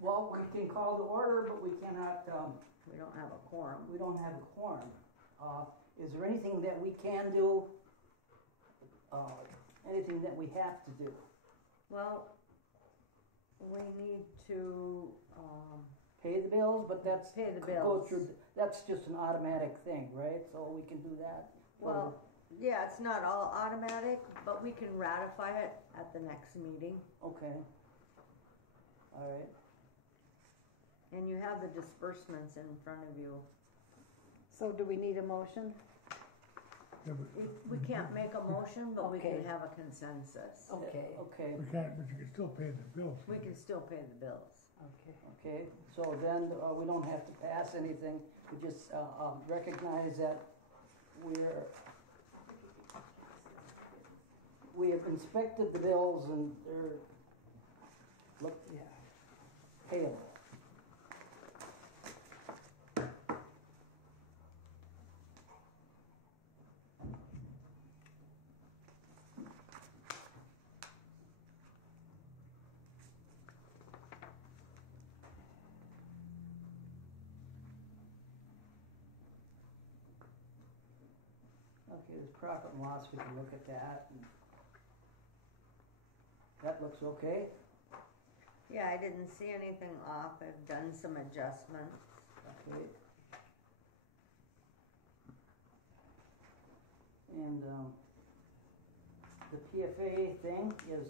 Well, we can call the order, but we cannot, We don't have a quorum. we don't have a quorum. Is there anything that we can do? Anything that we have to do? Well, we need to, Pay the bills, but that's Pay the go bills. through- that's just an automatic thing, right? So we can do that. well, yeah, it's not all automatic, but we can ratify it at the next meeting. Okay. All right. And you have the disbursements in front of you. So do we need a motion? Yeah, but We can't make a motion, but we Okay. can have a consensus. Okay. Okay. we can't, but you can still pay the bills. We can still pay the bills. Okay. Okay. So then we don't have to pass anything. We just recognize that we have inspected the bills and they're payable. Okay, there's profit and loss, we can look at that. And that looks okay. Yeah, I didn't see anything off. I've done some adjustments. Okay. And the PFA thing is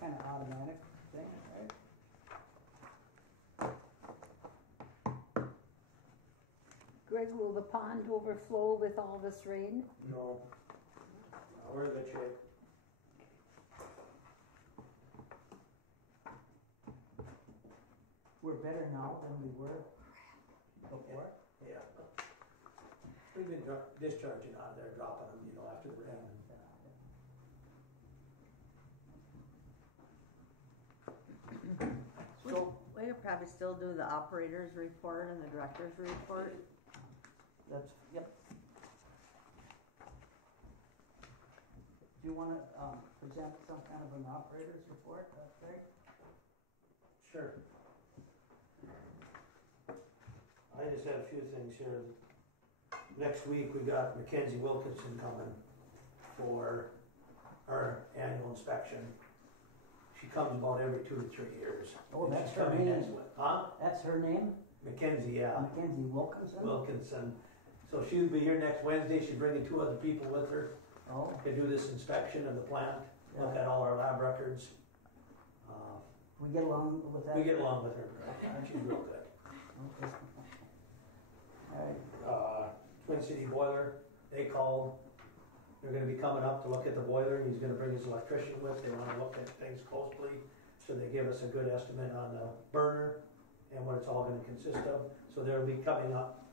kind of automatic thing, right? Greg, will the pond overflow with all this rain? No. We're in good shape. We're better now than we were before. Yeah. We've been discharging out there, dropping them, after the rain. So We could probably still do the operator's report and the director's report. that's, yep. Do you want to present some kind of an operator's report, Greg? Sure. I just had a few things here. Next week, we got Mackenzie Wilkinson coming for our annual inspection. She comes about every 2 to 3 years. Oh, And that's she's her coming name? next week. Huh? That's her name? Mackenzie, yeah. Mackenzie Wilkinson? Wilkinson. So she'll be here next Wednesday. She's bringing 2 other people with her Oh, to do this inspection of the plant, look Yeah. at all our lab records. we get along with that? We get along with her. She's real good. Okay. All right. Twin City Boiler, they called. They're going to be coming up to look at the boiler, and he's going to bring his electrician with. They want to look at things closely, so they give us a good estimate on the burner and what it's all going to consist of. So they'll be coming up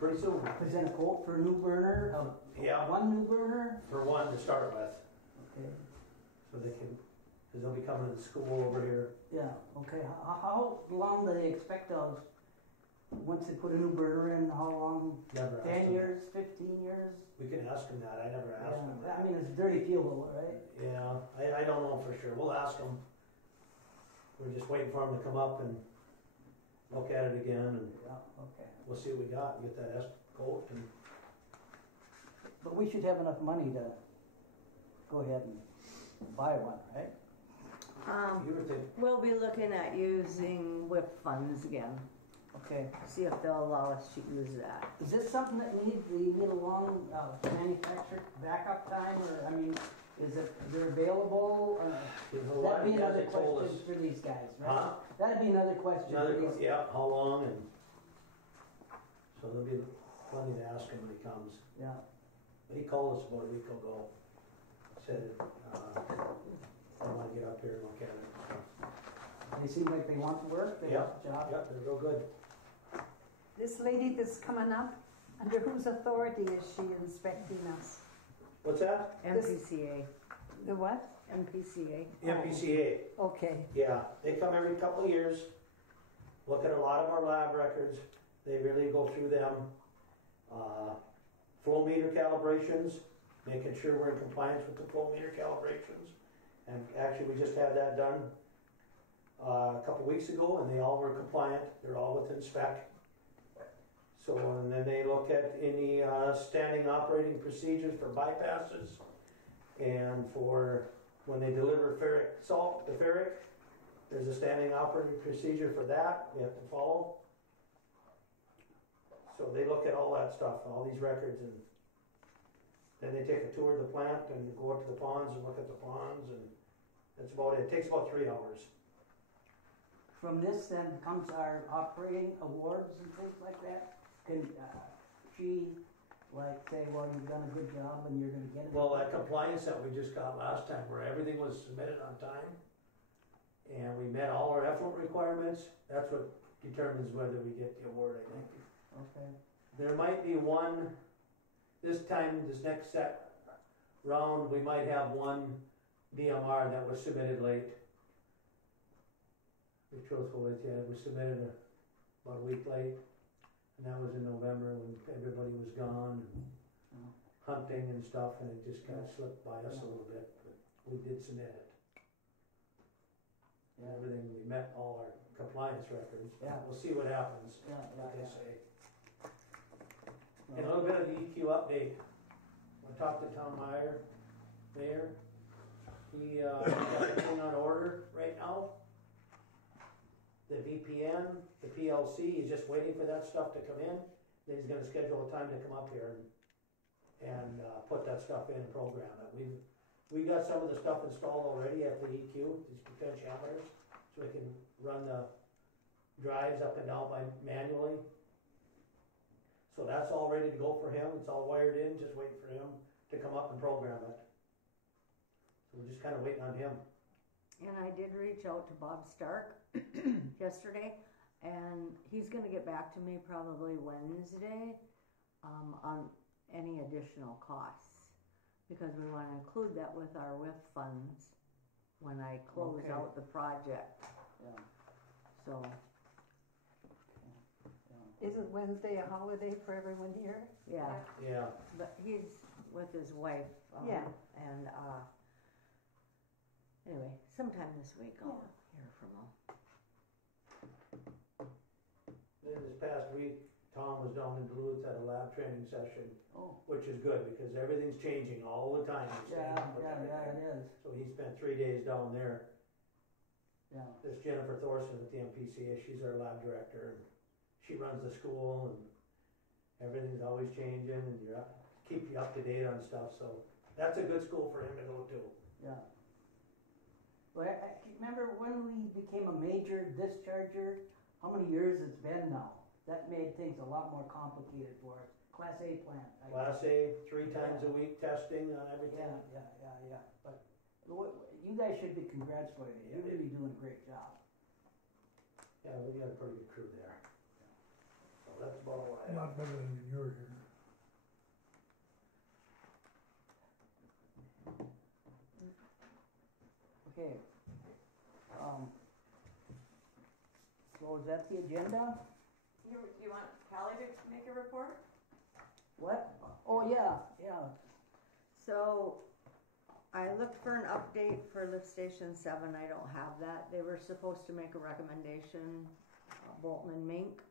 pretty soon. Present a quote for a new burner? Yeah. One new burner? For one to start with, Okay. so they can, because they'll be coming to the school over here. Yeah, okay. How long do they expect those? Once they put a new burner in, how long? Never asked 10 them. years, 15 years? We can ask them that. I never asked them Yeah. that. I mean, it's dirty fuel, right? Yeah, I don't know for sure. We'll ask them. We're just waiting for them to come up and look at it again, and Yeah, okay. we'll see what we got and get that quote. And But we should have enough money to go ahead and buy one, right? you were thinking, We'll be looking at using WIP funds again. Okay. See if they'll allow us to use that. Is this something that we need a long manufactured backup time, or, I mean, is they're available? you know what? That'd be another They told question us. for these guys, right? Huh? That'd be another question for these. Yeah, how long, and so there'll be plenty to ask him when he comes. Yeah. But he called us about a week ago. Said, I want to get up here and look at it. They seem like they want to work. They Yeah, want a job. yeah, they're real good. This lady that's coming up, under whose authority is she inspecting us? What's that? MPCA. The what? MPCA. MPCA. Okay. Yeah, they come every couple of years, look at a lot of our lab records. They really go through them. Flow meter calibrations, making sure we're in compliance with the flow meter calibrations. And actually, we just had that done a couple weeks ago, and they all were compliant, they're all within spec. So, and then they look at any standing operating procedures for bypasses, and for when they deliver ferric salt to ferric, there's a standing operating procedure for that we have to follow. So they look at all that stuff, all these records, and then they take a tour of the plant and go up to the ponds and look at the ponds, and that's about it. It takes about 3 hours. From this then comes our operating awards and things like that? Can she like say, well, you've done a good job and you're gonna get it? Well, that compliance that we just got last time, where everything was submitted on time, and we met all our effluent requirements, that's what determines whether we get the award, I think. Okay. There might be one, this time, this next set round, we might have one DMR that was submitted late. To be truthful with you, it was submitted about a week late, and that was in November when everybody was gone, and hunting and stuff, and it just kind of slipped by us a little bit, but we did submit it. And everything, we met all our compliance records. Yeah. We'll see what happens, Yeah, like yeah, I say. And a little bit of the EQ update. I talked to Tom Meyer, mayor. He got everything on order right now. The VPN, the PLC, he's just waiting for that stuff to come in. Then he's gonna schedule a time to come up here and put that stuff in and program it. We got some of the stuff installed already at the EQ, these potentiometers, so we can run the drives up and down by manually. So that's all ready to go for him. It's all wired in, just waiting for him to come up and program it. So we're just kind of waiting on him. And I did reach out to Bob Stark yesterday, and he's gonna get back to me probably Wednesday on any additional costs, because we wanna include that with our WIF funds when I close Okay. out the project, Yeah. so, Isn't Wednesday a holiday for everyone here? yeah. Yeah. But he's with his wife. Yeah. And, anyway, sometime this week I'll hear from him. Then this past week, Tom was down in Duluth at a lab training session, Oh, which is good because everything's changing all the time. yeah, it is. So he spent 3 days down there. Yeah. There's Jennifer Thorson at the MPCA, she's our lab director, and she runs the school, and everything's always changing, and keep you up to date on stuff, so that's a good school for him to go to. Yeah. Well, I remember when we became a major discharger, how many years it's been now? That made things a lot more complicated for us. Class A plant. Class A, 3 times a week testing on everything. Yeah. But you guys should be congratulated. You're really doing a great job. Yeah, we got a pretty good crew there. So that's about all I have. Not better than yours. Okay. So is that the agenda? You want Callie to make a report? What? Oh, yeah. So, I looked for an update for lift station 7, I don't have that. They were supposed to make a recommendation, Bolton and Mink,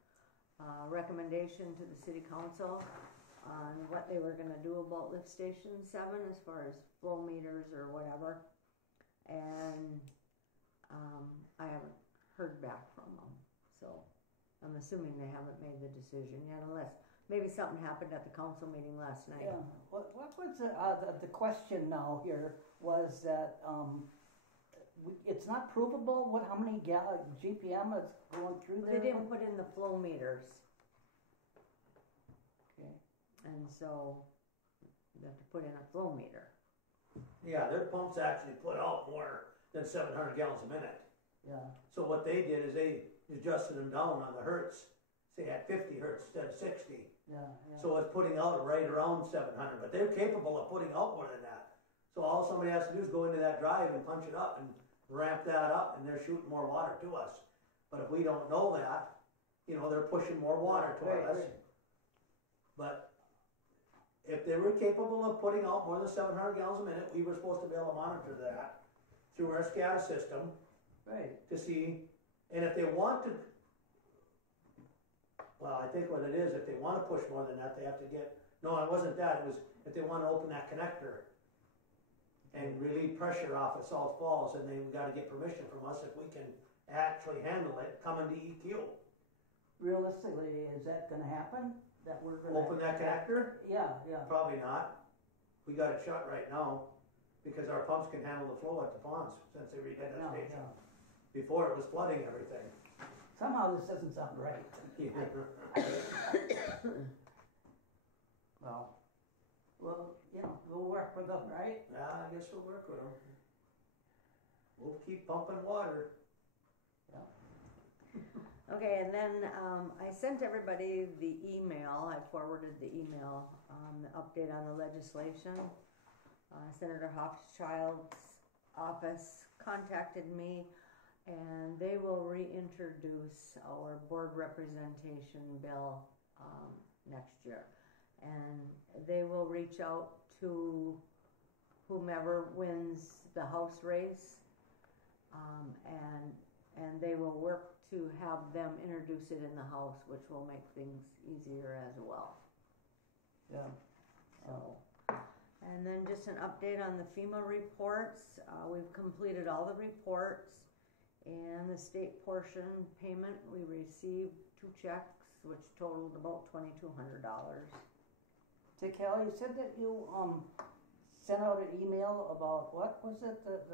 recommendation to the city council on what they were gonna do about lift station 7 as far as flow meters or whatever. And, I haven't heard back from them, so I'm assuming they haven't made the decision yet, unless maybe something happened at the council meeting last night. Yeah. What was the question now here was that, it's not provable how many GPM is going through there? They didn't put in the flow meters, Okay. and so you have to put in a flow meter. Yeah, their pumps actually put out more than 700 gallons a minute. Yeah. So what they did is they adjusted them down on the hertz, say at 50 hertz instead of 60. Yeah. So it's putting out right around 700, but they're capable of putting out more than that. So all somebody has to do is go into that drive and punch it up and ramp that up, and they're shooting more water to us. But if we don't know that, they're pushing more water toward us. Right. But if they were capable of putting out more than 700 gallons a minute, we were supposed to be able to monitor that through our SCADA system Right. to see, and if they want to, well, I think what it is, if they wanna push more than that, they have to get, no, it wasn't that, it was if they wanna open that connector and relieve pressure off of South Falls, and they've gotta get permission from us if we can actually handle it, coming to EQ. Realistically, is that gonna happen? That we're gonna. Open that connector? Yeah, yeah. Probably not. We got it shut right now, because our pumps can handle the flow at the ponds, since they redid that No, station. yeah. Before it was flooding everything. Somehow this doesn't sound right. Well, you know, we'll work with them, right? Yeah, I guess we'll work with them. We'll keep pumping water. Okay, and then I sent everybody the email, I forwarded the email, the update on the legislation. Senator Hochschild's office contacted me, and they will reintroduce our board representation bill next year. And they will reach out to whomever wins the House race, and they will work to have them introduce it in the House, which will make things easier as well. Yeah. So, and then just an update on the FEMA reports. We've completed all the reports, and the state portion payment, we received 2 checks, which totaled about $2,200. So Kelly, you said that you sent out an email about, what was it that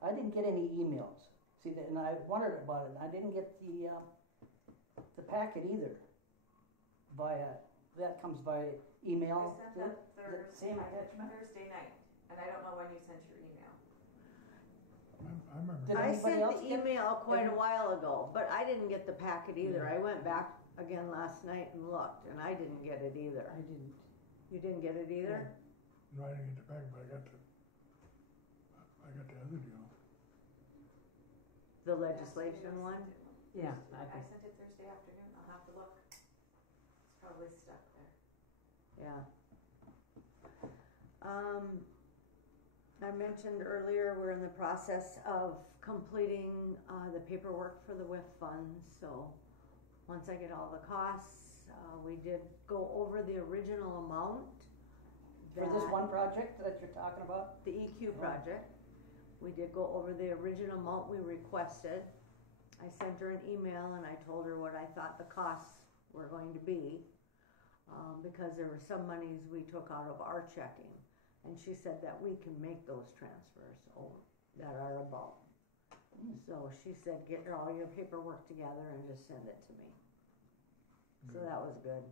I didn't get any emails. See, and I wondered about it, and I didn't get the packet either. That comes by email. I sent that Same attachment? Thursday night, and I don't know when you sent your email. I remember. Did I anybody sent else the get- email quite a while ago, but I didn't get the packet either. Yeah. I went back again last night and looked, and I didn't get it either. I didn't. You didn't get it either? No, I didn't get the pack, but I got the other deal. The legislation one? Yeah. I sent it Thursday afternoon, I'll have to look. It's probably stuck there. Yeah. I mentioned earlier, we're in the process of completing the paperwork for the WIF funds, so once I get all the costs, we did go over the original amount. For this that- one project that you're talking about? The EQ project. We did go over the original amount we requested. I sent her an email and I told her what I thought the costs were going to be, because there were some monies we took out of our checking. And she said that we can make those transfers that are above. So she said, get all your paperwork together and just send it to me. So that was good.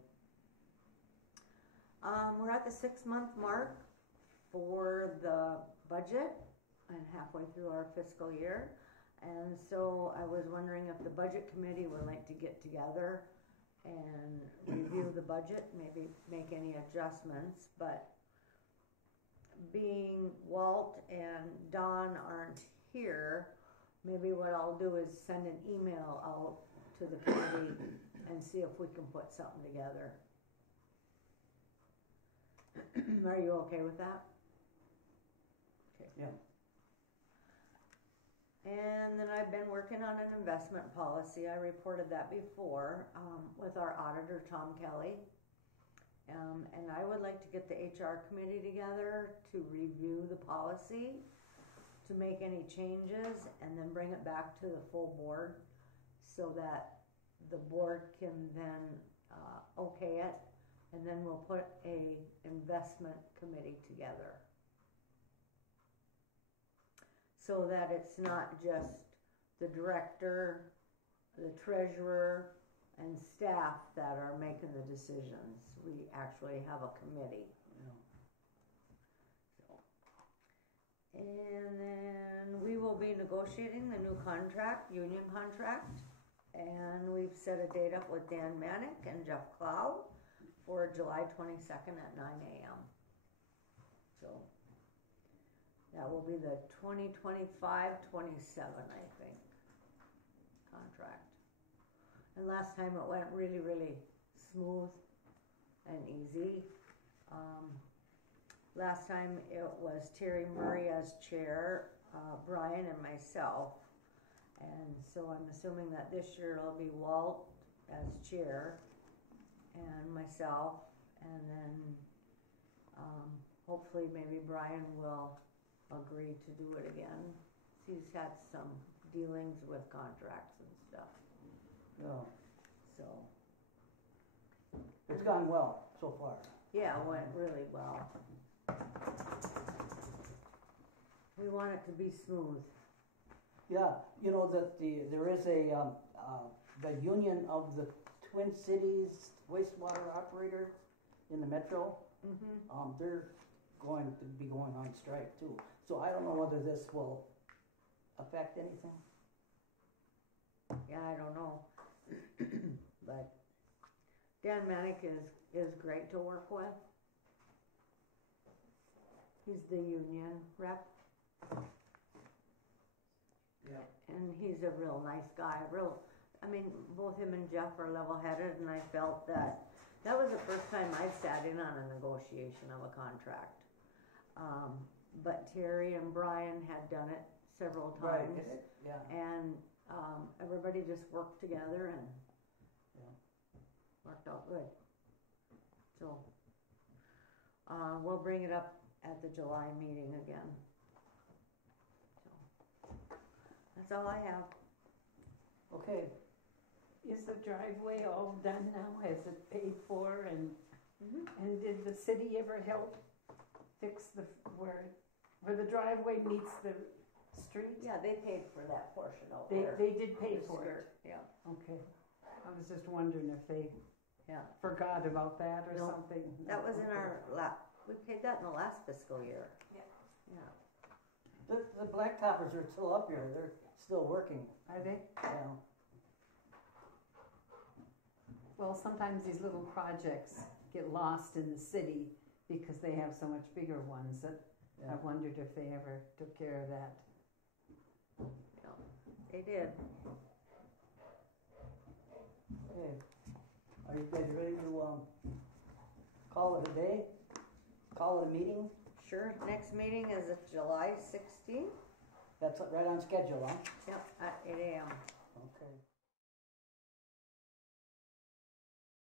We're at the 6-month mark for the budget and halfway through our fiscal year. And so I was wondering if the budget committee would like to get together and review the budget, maybe make any adjustments. But being Walt and Don aren't here, maybe what I'll do is send an email out to the committee and see if we can put something together. Are you okay with that? Okay. Yeah. And then I've been working on an investment policy. I reported that before with our auditor, Tom Kelly. And I would like to get the HR committee together to review the policy, to make any changes, and then bring it back to the full board so that the board can then okay it, and then we'll put a investment committee together. So that it's not just the director, the treasurer, and staff that are making the decisions. We actually have a committee. So. And then we will be negotiating the new contract, union contract. And we've set a date up with Dan Manick and Jeff Clow for July 22nd at 9 a.m. So that will be the 2025-27, I think, contract. And last time it went really, really smooth and easy. Last time it was Terry Murray as chair, Brian and myself, And so I'm assuming that this year it'll be Walt as chair and myself, and then hopefully maybe Brian will agree to do it again. He's had some dealings with contracts and stuff, Yeah. so It's gone well so far. yeah, it went really well. We want it to be smooth. Yeah, you know that there is the union of the Twin Cities wastewater operators in the metro. Mm-hmm. They're going to be going on strike too. So I don't know whether this will affect anything. Yeah, I don't know. But Dan Manick is great to work with. He's the union rep. Yeah. And he's a real nice guy. I mean, both him and Jeff are level-headed, and I felt that was the first time I've sat in on a negotiation of a contract. But Terry and Brian had done it several times. Right. Yeah. And everybody just worked together and worked out good. So we'll bring it up at the July meeting again. So that's all I have. Okay. Is the driveway all done now? Has it paid for? And Mm-hmm. and did the city ever help fix where the driveway meets the street? Yeah, they paid for that portion out They there. did pay The for it. skirt, yeah. Okay. I was just wondering if they forgot about that or No, something. That was in our we paid that in the last fiscal year. Yeah. Yeah. The blacktoppers are still up here. They're still working. Are they? Yeah. Well, sometimes these little projects get lost in the city because they have so much bigger ones that Yeah. I wondered if they ever took care of that. Yeah. They did. Okay. Are you guys ready to call it a day? Call it a meeting? Sure. Next meeting is July 16th. That's right on schedule, huh? Yep, at 8 a.m. Okay.